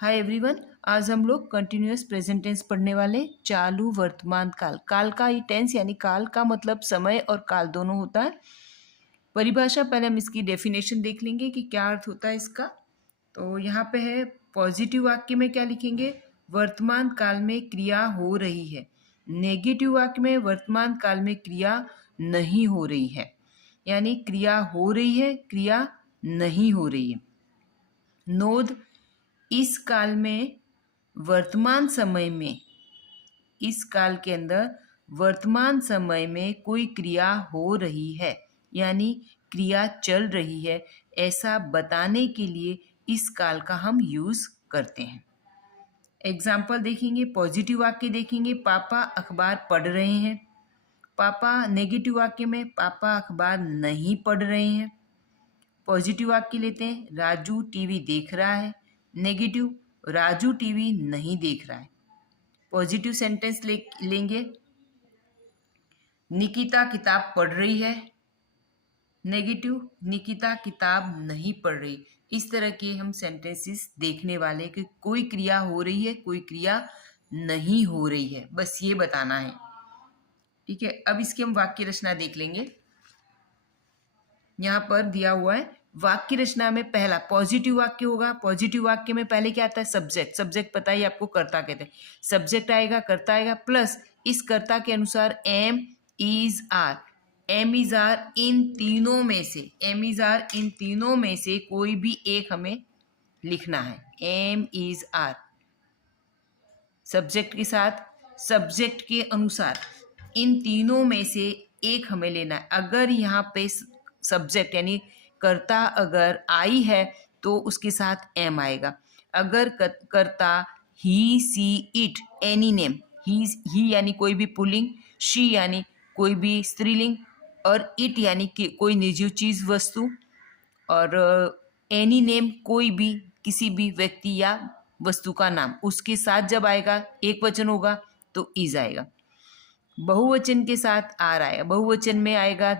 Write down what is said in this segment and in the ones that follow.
Hi everyone. आज हम लोग कंटिन्यूअस प्रेजेंट टेंस पढ़ने वाले। चालू वर्तमान काल। काल का ही टेंस यानी काल का मतलब समय और काल दोनों होता है। परिभाषा पहले हम इसकी डेफिनेशन देख लेंगे कि क्या अर्थ होता है इसका। तो यहाँ पे है पॉजिटिव वाक्य में क्या लिखेंगे, वर्तमान काल में क्रिया हो रही है। नेगेटिव वाक्य में वर्तमान काल में क्रिया नहीं हो रही है, यानी क्रिया हो रही है, क्रिया नहीं हो रही है। नोद इस काल में वर्तमान समय में, इस काल के अंदर वर्तमान समय में कोई क्रिया हो रही है, यानी क्रिया चल रही है, ऐसा बताने के लिए इस काल का हम यूज करते हैं। एग्जाम्पल देखेंगे, पॉजिटिव वाक्य देखेंगे, पापा अखबार पढ़ रहे हैं। पापा नेगेटिव वाक्य में पापा अखबार नहीं पढ़ रहे हैं। पॉजिटिव वाक्य लेते हैं, राजू टीवी देख रहा है। नेगेटिव, राजू टीवी नहीं देख रहा है। पॉजिटिव सेंटेंस लेंगे, निकिता किताब पढ़ रही है। नेगेटिव, निकिता किताब नहीं पढ़ रही। इस तरह के हम सेंटेंसेस देखने वाले कि कोई क्रिया हो रही है, कोई क्रिया नहीं हो रही है, बस ये बताना है। ठीक है, अब इसकी हम वाक्य रचना देख लेंगे। यहाँ पर दिया हुआ है वाक्य रचना में पहला पॉजिटिव वाक्य होगा। पॉजिटिव वाक्य में पहले क्या आता है, सब्जेक्ट। सब्जेक्ट पता ही आपको, कर्ता कहते हैं। सब्जेक्ट आएगा, कर्ता आएगा, प्लस इस कर्ता के अनुसार am, is, are. Am, is, are इन तीनों में से, एम, इज, आर इन तीनों में से कोई भी एक हमें लिखना है। एम, इज, आर सब्जेक्ट के साथ, सब्जेक्ट के अनुसार इन तीनों में से एक हमें लेना है। अगर यहाँ पे सब्जेक्ट यानी कर्ता अगर आई है तो उसके साथ एम आएगा। अगर कर्ता ही, सी, इट, एनी नेम, ही यानी कोई भी पुल्लिंग, शी यानी कोई भी स्त्रीलिंग, और इट यानी कि कोई निर्जीव चीज वस्तु, और एनी नेम कोई भी किसी भी व्यक्ति या वस्तु का नाम, उसके साथ जब आएगा एक वचन होगा तो इज आएगा। बहुवचन के साथ आर आएगा। बहुवचन में आएगा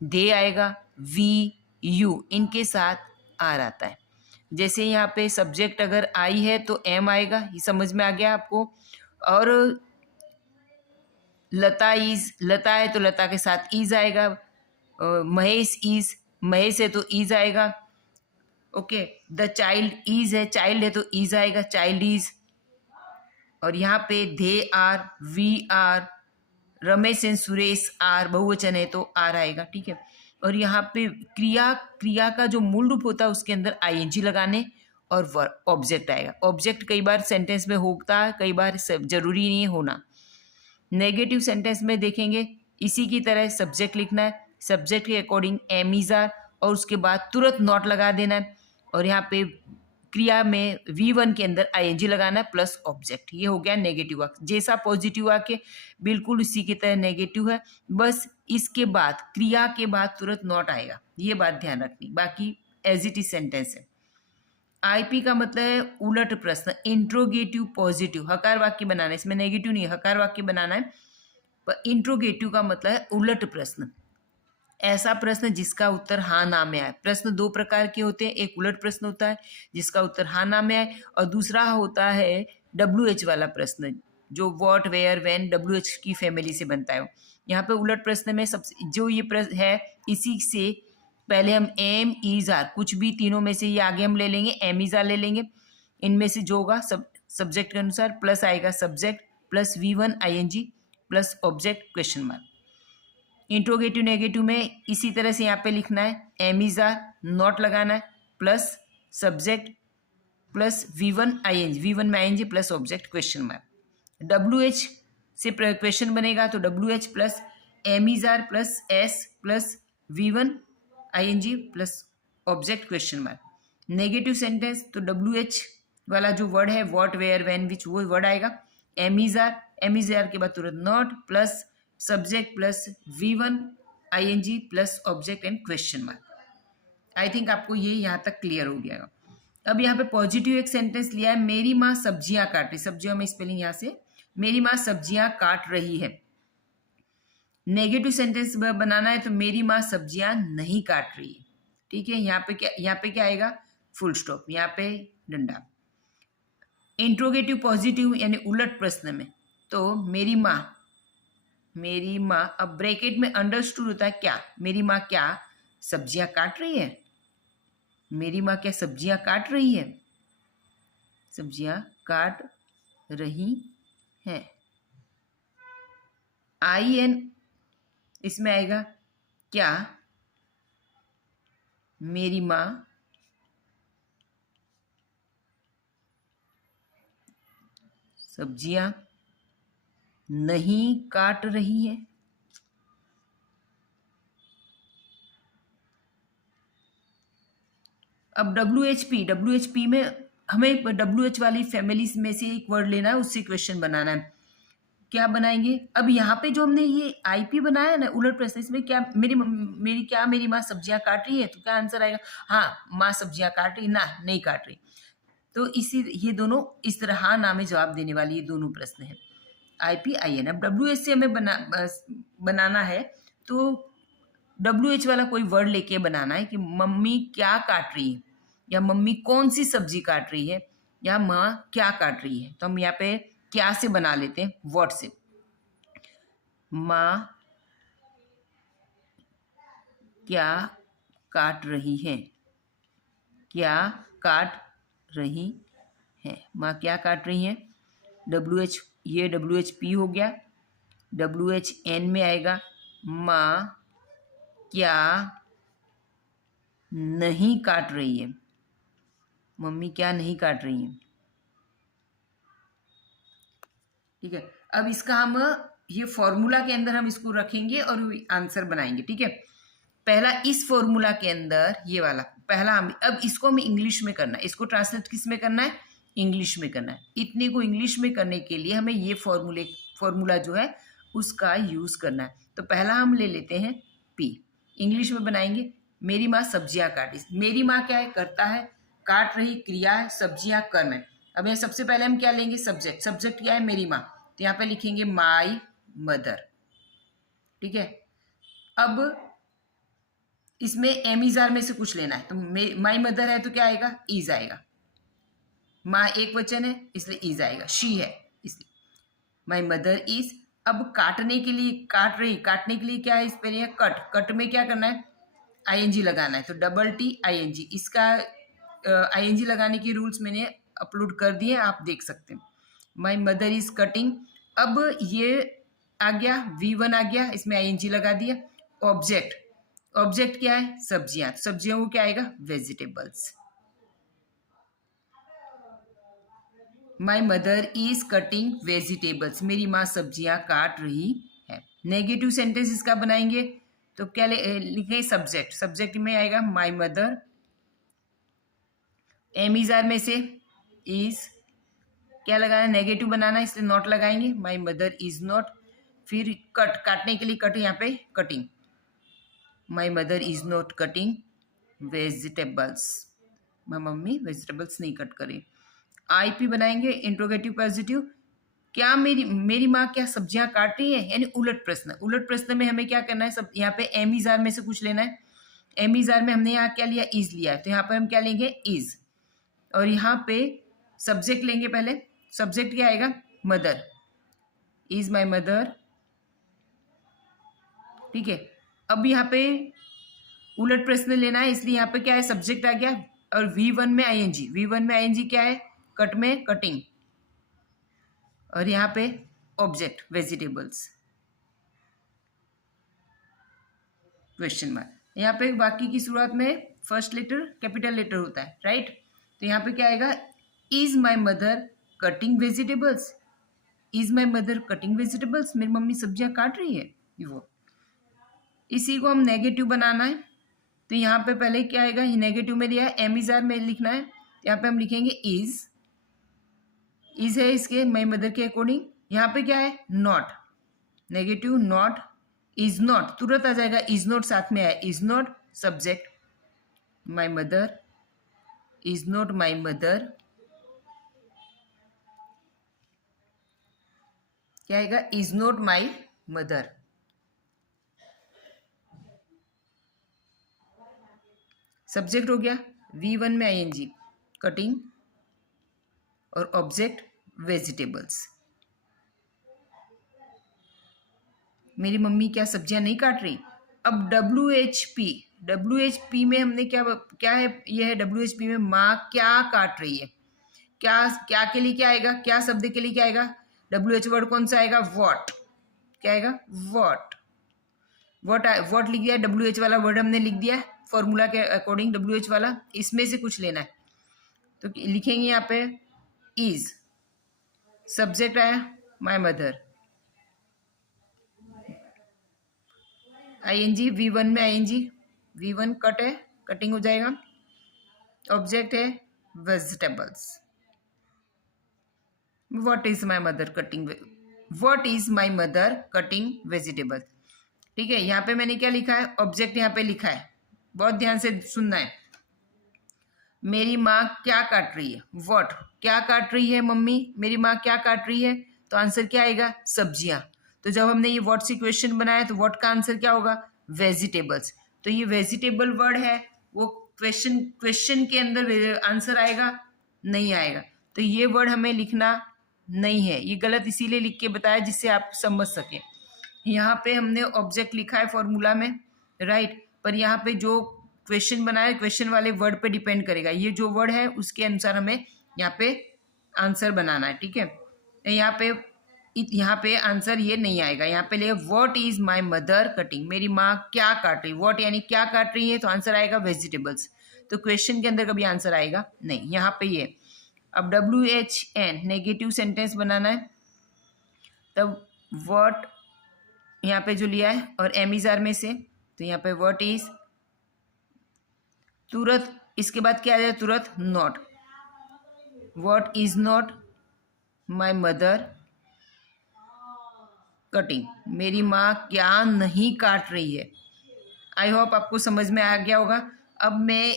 दे आएगा, वी, यू, इनके साथ आर आता है। जैसे यहाँ पे सब्जेक्ट अगर आई है तो एम आएगा, ये समझ में आ गया आपको। और लता इज, लता है तो लता के साथ इज आएगा। महेश इज, महेश है तो इज आएगा। ओके, द चाइल्ड इज है, चाइल्ड है तो इज आएगा, चाइल्ड इज। और यहाँ पे they are, we are, Ramesh and Suresh are, बहुवचन है तो आर आएगा। ठीक है, और यहाँ पे क्रिया का जो मूल रूप होता है उसके अंदर आईएनजी लगाने और ऑब्जेक्ट आएगा। ऑब्जेक्ट कई बार सेंटेंस में होता है, कई बार जरूरी नहीं होना। नेगेटिव सेंटेंस में देखेंगे इसी की तरह सब्जेक्ट लिखना है, सब्जेक्ट के अकॉर्डिंग एम, इज, आर, और उसके बाद तुरंत नॉट लगा देना है। और यहाँ पे क्रिया में V1 के अंदर आईएनजी लगाना है प्लस ऑब्जेक्ट। ये हो गया नेगेटिव वाक्य। जैसा पॉजिटिव वाक्य बिल्कुल इसी की तरह नेगेटिव है, बस इसके बाद क्रिया के बाद तुरंत नॉट आएगा, ये बात ध्यान रखनी। बाकी एज इट इज सेंटेंस है। आईपी का मतलब है उलट प्रश्न, इंट्रोगेटिव पॉजिटिव। हकार वाक्य बनाना है, इसमें नेगेटिव नहीं है, हकार वाक्य बनाना है। पर इंट्रोगेटिव का मतलब है उलट प्रश्न, ऐसा प्रश्न जिसका उत्तर हाँ ना में आए। प्रश्न दो प्रकार के होते हैं, एक उलट प्रश्न होता है जिसका उत्तर हाँ ना में आए, और दूसरा होता है WH वाला प्रश्न, जो व्हाट, वेयर, व्हेन, WH की फैमिली से बनता है। यहाँ पे उलट प्रश्न में सबसे जो ये प्रश्न है, इसी से पहले हम एम, इज, आर कुछ भी तीनों में से ये आगे हम ले लेंगे, एम, इज, आर ले लेंगे। इनमें से जो होगा सब्जेक्ट के अनुसार प्लस आएगा subject plus V1 ING plus object question mark. Interrogative negative में इसी तरह से यहाँ पे लिखना है, एम, इज, आर नॉट लगाना है plus subject plus V1 ING, V1 में ING plus object question mark. WH से क्वेश्चन बनेगा तो WH plus am, is, are plus S plus V1 ING plus object question mark. Negative sentence तो WH वाला जो word है what, where, when, विच, वो word आएगा। एम, इज, आर के बाद तुरंत not plus subject plus V1 ING plus object and question mark. I think आपको ये यहाँ तक क्लियर हो गया। अब यहाँ पे पॉजिटिव एक सेंटेंस लिया है, मेरी माँ सब्जियां काट रही। सब्जियों में स्पेलिंग यहाँ से, मेरी माँ सब्जियां काट रही है। नेगेटिव सेंटेंस बनाना है तो मेरी माँ सब्जियां नहीं काट रही है। ठीक है, यहाँ पे क्या आएगा, फुल स्टॉप, यहाँ पे डंडा। इंट्रोगेटिव पॉजिटिव यानी उलट प्रश्न में, तो मेरी माँ, अब ब्रैकेट में अंडरस्टूड होता है क्या, मेरी माँ क्या सब्जियां काट रही है, मेरी माँ क्या सब्जियां काट रही है, सब्जियां काट रही है। आई एन इसमें आएगा क्या मेरी माँ सब्जियां नहीं काट रही है। अब डब्ल्यू एच पी में हमें WH वाली फैमिली में से एक वर्ड लेना है, उससे क्वेश्चन बनाना है। क्या बनाएंगे, अब यहाँ पे जो हमने ये IP बनाया है ना उलट प्रश्न, इसमें क्या मेरी माँ सब्जियां काट रही है, तो क्या आंसर आएगा, हाँ माँ सब्जियां काट रही ना, नहीं काट रही। तो ये दोनों इस तरह हाँ ना में जवाब देने वाली ये दोनों प्रश्न हैं, IPIN। अब WH से हमें बनाना है, तो WH वाला कोई वर्ड लेके बनाना है कि मम्मी क्या काट रही है, या मम्मी कौन सी सब्जी काट रही है, या माँ क्या काट रही है। तो हम यहाँ पे क्या से बना लेते हैं, व्हाट से। माँ क्या काट रही है, क्या काट रही है, माँ क्या काट रही है। WH ये WHP हो गया, WHN में आएगा माँ क्या नहीं काट रही है, मम्मी क्या नहीं काट रही है। ठीक है, अब इसका हम ये फॉर्मूला के अंदर हम इसको रखेंगे और आंसर बनाएंगे। ठीक है, पहला इस फॉर्मूला के अंदर ये वाला पहला हम, अब इसको हमें इंग्लिश में करना है, इसको ट्रांसलेट किस में करना है, इंग्लिश में करना है। इतने को इंग्लिश में करने के लिए हमें ये फॉर्मूला जो है उसका यूज करना है। तो पहला हम ले लेते हैं P, इंग्लिश में बनाएंगे, मेरी माँ सब्जियां काटी। मेरी माँ क्या है, करता है, काट रही क्रिया है, सब्जियां कर्म है। अब यहाँ सबसे पहले हम क्या लेंगे, सब्जेक्ट क्या है, मेरी माँ, तो यहाँ पे लिखेंगे माई मदर। ठीक है, अब इसमें एम इज आर में से कुछ लेना है, तो माई मदर है तो क्या आएगा, इज आएगा। माँ एक वचन है इसलिए इज आएगा, शी है इसलिए माई मदर इज। अब काटने के लिए, काटने के लिए क्या है, इस पर कट में क्या करना है, ING लगाना है, तो TING। इसका ING लगाने के रूल्स मैंने अपलोड कर दिए, आप देख सकते हैं। माई मदर इज कटिंग, अब ये आ गया V1 आ गया, इसमें ING लगा दिया। ऑब्जेक्ट क्या है, सब्जियों को क्या आएगा, vegetables. My mother is cutting vegetables, मेरी माँ सब्जियां काट रही है। नेगेटिव सेंटेंस इसका बनाएंगे, तो क्या लिखेंगे, सब्जेक्ट में आएगा my mother, am is are में से इज क्या लगाना, नेगेटिव बनाना इसलिए नॉट लगाएंगे, माई मदर इज नॉट। फिर काटने के लिए कट, यहाँ पे cutting, my mother is not cutting vegetables, my mummy vegetables नहीं कट करे। IP बनाएंगे, इंट्रोगेटिव पॉजिटिव, क्या मेरी माँ क्या सब्जियां काट रही है, यानी उलट प्रश्न में हमें क्या करना है, सब यहाँ पे एम इज आर में से कुछ लेना है। एम इज आर में हमने यहाँ क्या लिया, इज लिया है, तो यहाँ पर हम क्या लेंगे, इज। और यहाँ पे सब्जेक्ट लेंगे, पहले सब्जेक्ट क्या आएगा, मदर, इज माई मदर। ठीक है, अब यहाँ पे उलट प्रश्न लेना है, इसलिए यहाँ पे क्या है, सब्जेक्ट आ गया, और V1 में ING क्या है, कट में कटिंग, और यहाँ पे ऑब्जेक्ट वेजिटेबल्स, क्वेश्चन मार्क। यहाँ पे बाकी की शुरुआत में फर्स्ट लेटर कैपिटल लेटर होता है, राइट। तो यहाँ पे क्या आएगा, is my mother cutting vegetables, is my mother cutting vegetables, मेरी मम्मी सब्जियां काट रही है, वो। इसी को हम नेगेटिव बनाना है, तो यहाँ पे पहले क्या आएगा, ये नेगेटिव में दिया है, एम इज आर में लिखना है, यहाँ पे हम लिखेंगे इज है इसके माई मदर के अकॉर्डिंग। यहाँ पे क्या है, not, negative not, is not तुरंत आ जाएगा, इज नॉट साथ में आया, is not subject, my mother is not my mother, क्या आएगा, is not my mother. Subject हो गया, V1 में ING कटिंग, और ऑब्जेक्ट वेजिटेबल्स। मेरी मम्मी क्या सब्जियां नहीं काट रही। अब डब्ल्यू एच पी में हमने क्या क्या है, ये है डब्ल्यू एच पी में माँ क्या काट रही है। क्या क्या के लिए क्या आएगा, क्या शब्द के लिए क्या आएगा, डब्ल्यू एच वर्ड कौन सा आएगा, वॉट। क्या आएगा, वॉट। वॉट लिख दिया, डब्ल्यू एच वाला वर्ड हमने लिख दिया फॉर्मूला के अकॉर्डिंग, डब्ल्यू एच वाला। इसमें से कुछ लेना है तो लिखेंगे यहाँ पे इज, सब्जेक्ट आया माय मदर, आईएनजी V1 में आईएनजी, V1 कट है, कटिंग हो जाएगा। ऑब्जेक्ट है vegetables. What is my mother cutting, what is my mother cutting vegetables. ठीक है, यहाँ पे मैंने क्या लिखा है, ऑब्जेक्ट यहाँ पे लिखा है, बहुत ध्यान से सुनना है। मेरी माँ क्या काट रही है, व्हाट, क्या काट रही है मम्मी, मेरी माँ क्या काट रही है, तो आंसर क्या आएगा, सब्जियां। तो जब हमने ये व्हाट से क्वेश्चन बनाया तो व्हाट का आंसर क्या होगा, वेजिटेबल्स। तो ये वेजिटेबल वर्ड है, वो क्वेश्चन के अंदर आंसर आएगा, नहीं आएगा। तो ये वर्ड हमें लिखना नहीं है, ये गलत इसीलिए लिख के बताया जिससे आप समझ सकें। यहाँ पे हमने ऑब्जेक्ट लिखा है फॉर्मूला में, राइट, पर यहाँ पे जो क्वेश्चन बनाया क्वेश्चन वाले वर्ड पे डिपेंड करेगा, ये जो वर्ड है उसके अनुसार हमें यहाँ पे आंसर बनाना है। ठीक है, यहाँ पे आंसर ये नहीं आएगा, यहाँ पे ले what is my mother cutting, मेरी माँ क्या काट रही, व्हाट यानी क्या काट रही है, तो आंसर आएगा वेजिटेबल्स। तो क्वेश्चन के अंदर कभी आंसर आएगा नहीं, यहाँ पे ये। अब WHN नेगेटिव सेंटेंस बनाना है, तब व्हाट यहाँ पे जो लिया है और एम इज आर में से, तो यहाँ पे व्हाट इज, तुरंत इसके बाद क्या आ जाए, तुरंत not, what is not my mother cutting, मेरी माँ क्या नहीं काट रही है। आई होप आपको समझ में आ गया होगा। अब मैं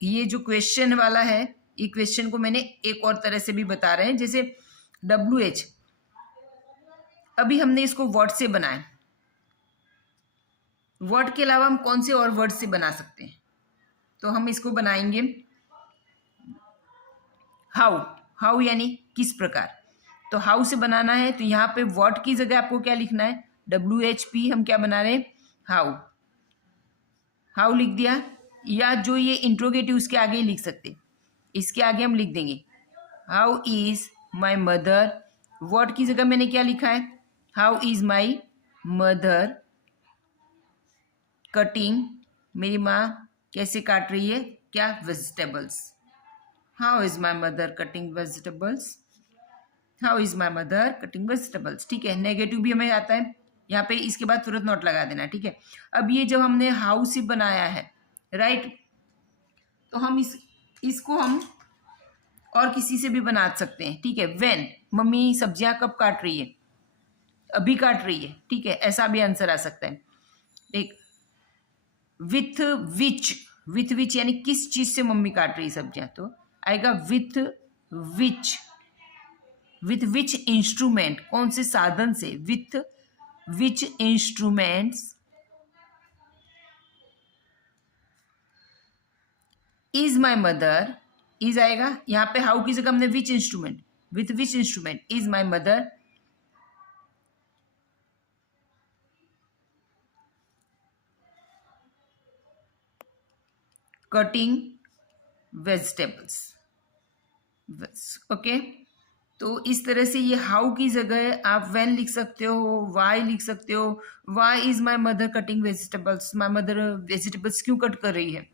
ये जो क्वेश्चन वाला है, ये क्वेश्चन को मैंने एक और तरह से भी बता रहे हैं, जैसे WH, अभी हमने इसको वर्ड से बनाया, वर्ड के अलावा हम कौन से और वर्ड से बना सकते हैं, तो हम इसको बनाएंगे हाउ, हाउ यानी किस प्रकार। तो हाउ से बनाना है तो यहाँ पे व्हाट की जगह आपको क्या लिखना है, WHP हम क्या बना रहे हैं, हाउ, हाउ लिख दिया, या जो ये इंट्रोगेटिव उसके आगे ही लिख सकते, इसके आगे हम लिख देंगे how is my mother, what की जगह मैंने क्या लिखा है, how is my mother cutting, मेरी माँ कैसे काट रही है, क्या, vegetables, how is my mother cutting vegetables, how is my mother cutting vegetables. ठीक है, नेगेटिव भी हमें आता है, यहाँ पे इसके बाद तुरंत नोट लगा देना। ठीक है, अब ये जब हमने हाउ से बनाया है, राइट, तो हम इसको हम और किसी से भी बना सकते हैं। ठीक है, व्हेन, मम्मी सब्जियां कब काट रही है, अभी काट रही है। ठीक है, ऐसा भी आंसर आ सकता है। एक विथ विच यानी किस चीज से मम्मी काट रही है सब्जियां, तो आएगा विथ विच इंस्ट्रूमेंट, कौन से साधन से, with which instruments is my mother, is आएगा यहाँ पे, हाउ की जगह हमने which instrument, with which instrument is my mother cutting vegetables, okay. तो इस तरह से ये हाउ की जगह आप व्हेन लिख सकते हो, वाई लिख सकते हो, why is my mother cutting vegetables, my mother vegetables क्यों कट कर रही है,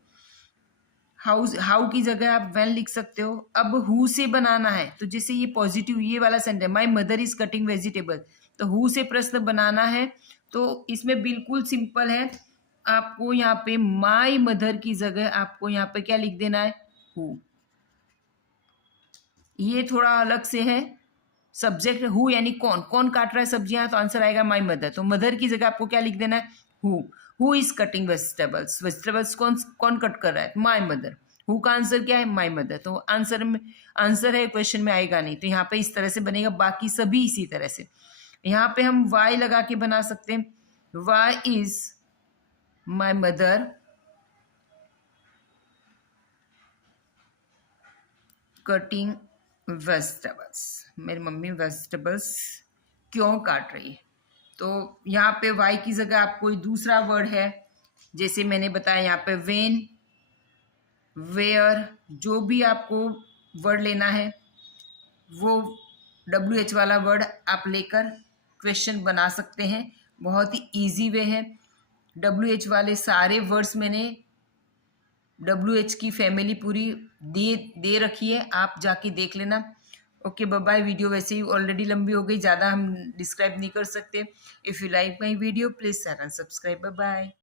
हाउ की जगह आप व्हेन लिख सकते हो। अब हु से बनाना है, तो जैसे ये पॉजिटिव ये वाला sentence, my mother is cutting vegetable, तो हु से प्रश्न बनाना है, तो इसमें बिल्कुल सिंपल है, आपको यहाँ पे माई मदर की जगह आपको यहाँ पे क्या लिख देना है, हु। ये थोड़ा अलग से है, सब्जेक्ट हु यानी कौन, कौन काट रहा है सब्जियां, तो आंसर आएगा माई मदर। तो मदर की जगह आपको क्या लिख देना है, who is cutting vegetables, vegetables कौन कौन कट कर रहा है, माई मदर। हु का आंसर क्या है, माई मदर। तो आंसर है क्वेश्चन में आएगा नहीं, तो यहाँ पे इस तरह से बनेगा, बाकी सभी इसी तरह से। यहाँ पे हम वाई लगा के बना सकते हैं, why is my mother cutting vegetables, मेरी मम्मी वेजिटेबल्स क्यों काट रही है। तो यहाँ पे वाई की जगह आप कोई दूसरा वर्ड है, जैसे मैंने बताया यहाँ पे वेन, वेयर, जो भी आपको वर्ड लेना है वो WH वाला वर्ड आप लेकर क्वेश्चन बना सकते हैं। बहुत ही इजी वे है। WH वाले सारे वर्ड्स मैंने WH की फैमिली पूरी दे रखी है, आप जाके देख लेना। Okay bye bye. वीडियो वैसे ही ऑलरेडी लंबी हो गई, ज़्यादा हम डिस्क्राइब नहीं कर सकते। If you like my video please share and subscribe. Bye bye.